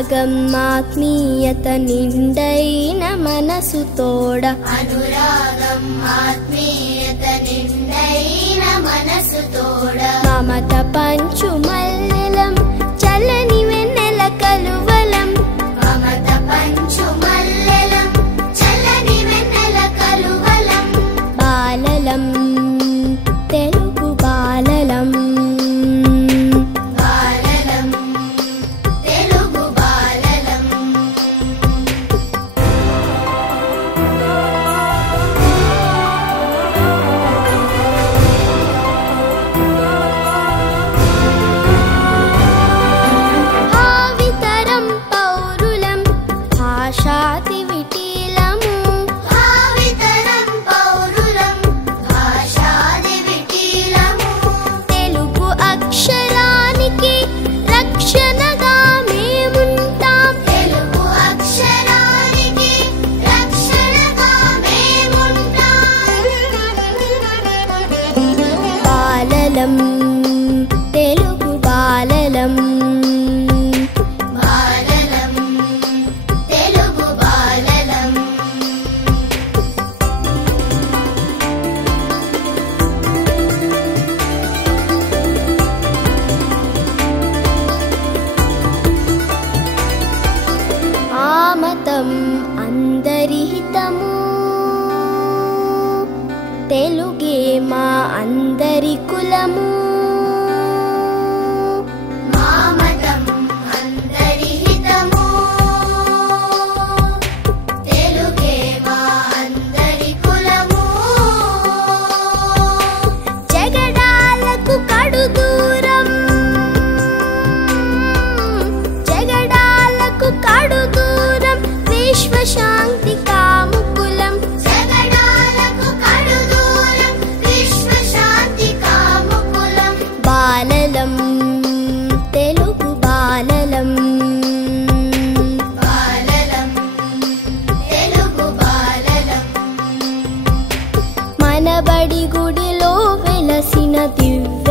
అనురాగం ఆత్మీయత నిండైన మనసు తోడ అనురాగం ఆత్మీయత నిండైన మనసు తోడ మమత పంచు మల్లెలం చల్లని వెన్నెల కలువలం మమత పంచు మల్లెలం చల్లని వెన్నెల కలువలం బాలలం తెలుగు బాలలం బాలలం తెలుగు బాలలం భావితరం పౌరులం భాషాతి విటీలము భావితరం పౌరులం భాషాది విటీలము తెలుగు అక్షరానికి రక్షణగా మేముంటాం తెలుగు అక్షరానికి రక్షణగా మేముంటాం బాలలం తెలుగు బాలలం బాలలం తెలుగు బాలలం ఆమతం అందరి హితము తెలుగే మా అందరి కులము మామతం అందరి హితము తెలుగే మా అందరి కులము జగడాలకు కడు దూరం జగడాలకు కడు దూరం విశ్వశాంతి కాముకులం జగడాలకు కడు దూరం విశ్వశాంతి కాముకులం బాలలం తెలుగు బాలలం బాలలం తెలుగు బాలలం మనబడి గుడిలో వెలసిన దివ్య